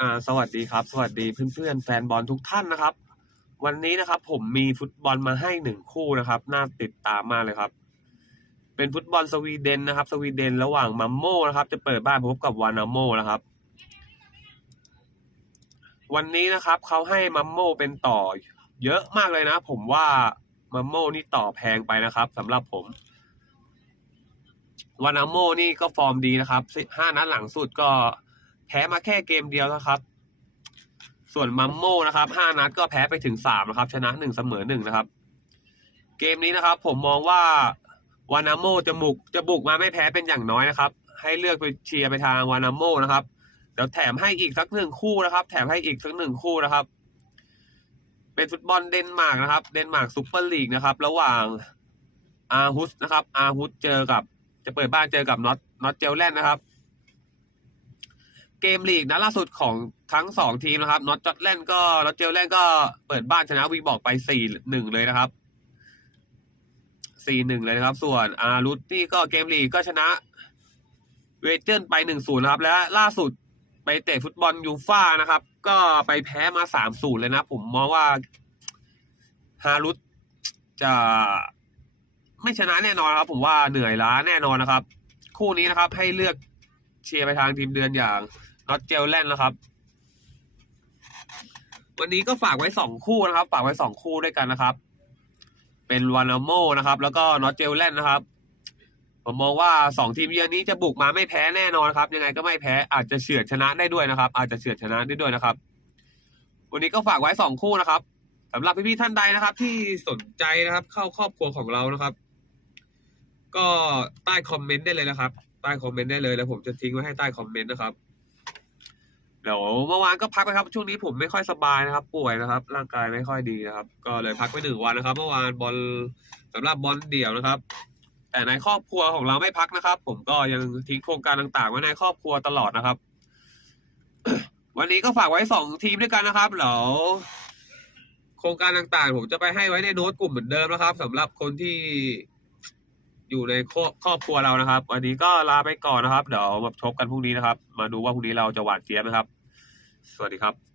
อ่าสวัสดีครับ สวัสดีเพื่อนๆแฟนบอลทุกท่านนะครับ วันนี้นะครับ ผมมีฟุตบอลมาให้หนึ่งคู่นะครับ น่าติดตามมากเลยครับ เป็นฟุตบอลสวีเดนนะครับ สวีเดนระหว่างมัมโมนะครับ จะเปิดบ้านพบกับวานาโมนะครับ วันนี้นะครับเขาให้มัมโมเป็นต่อ เยอะมากเลยนะ ผมว่ามัมโมนี่ต่อแพงไปนะครับสำหรับผมวานาโมนี่ก็ฟอร์มดีนะครับห้านัดหลังสุดก็ แพ้มาแค่เกมเดียวนะครับ ส่วนมัมโมนะครับห้านัดก็แพ้ไปถึงสามนะครับ ชนะหนึ่งเสมอหนึ่งนะครับ เกมนี้นะครับ ผมมองว่าวานาโมจะบุกจะบุกมาไม่แพ้เป็นอย่างน้อยนะครับ ให้เลือกไปเชียร์ไปทางวานาโมนะครับเดี๋ยวแถมให้อีกสักหนึ่งคู่นะครับ แถมให้อีกสักหนึ่งคู่นะครับ เป็นฟุตบอลเดนมาร์กนะครับ เดนมาร์กซูเปอร์ลีกนะครับ ระหว่างอาฮุสนะครับอาฮุสเจอกับ จะเปิดบ้านเจอกับน็อตน็อตเจลแลนด์นะครับ เกมลีกนะล่าสุดของทั้งสองทีมนะครับน็อตจอตแลนก็นอตเจลแลนก็เปิดบ้านชนะวีบอกไปสี่หนึ่งเลยนะครับสี่หนึ่งเลยนะครับ ส่วนอารุตนี่ก็เกมลีกก็ชนะเวเจอร์ไปหนึ่งศูนย์นะครับ และล่าสุดไปเตะฟุตบอลยูฟ่านะครับ ก็ไปแพ้มาสามศูนย์เลยนะ ผมมองว่าฮารุตจะไม่ชนะแน่นอนครับ ผมว่าเหนื่อยล้าแน่นอนนะครับ คู่นี้นะครับให้เลือกเชียร์ไปทางทีมเดือนอย่าง น็อตเจลแลนด์นะครับ วันนี้ก็ฝากไว้สองคู่นะครับ ฝากไว้สองคู่ด้วยกันนะครับ เป็นวานาโมนะครับ แล้วก็น็อตเจลแลนด์นะครับผมมองว่าสองทีมเยือนนี้จะบุกมาไม่แพ้แน่นอนครับ ยังไงก็ไม่แพ้อาจจะเฉือนชนะได้ด้วยนะครับ อาจจะเฉือนชนะได้ด้วยนะครับ วันนี้ก็ฝากไว้สองคู่นะครับสำหรับพี่ๆท่านใดนะครับ ที่สนใจนะครับ เข้าครอบครัวของเรานะครับ ก็ใต้คอมเมนต์ได้เลยนะครับ ใต้คอมเมนต์ได้เลยแล้วผมจะทิ้งไว้ให้ใต้คอมเมนต์นะครับ เดี๋ยวเมื่อวานก็พักไปครับ ช่วงนี้ผมไม่ค่อยสบายนะครับ ป่วยนะครับ ร่างกายไม่ค่อยดีนะครับ ก็เลยพักไปหนึ่งวันนะครับ เมื่อวานบอลสำหรับบอลเดี่ยวนะครับ แต่ในครอบครัวของเราไม่พักนะครับ ผมก็ยังทิ้งโครงการต่างๆ ไว้ในครอบครัวตลอดนะครับ วันนี้ก็ฝากไว้สองทีมด้วยกันนะครับเดี๋ยวโครงการต่างๆ ผมจะไปให้ไว้ในโน้ตกลุ่มเหมือนเดิมนะครับสำหรับคนที่ อยู่ในครอบครัวเรานะครับ วันนี้ก็ลาไปก่อนนะครับ เดี๋ยวมาพบกันพรุ่งนี้นะครับ มาดูว่าพรุ่งนี้เราจะหวานเจี๊ยบไหมครับ สวัสดีครับ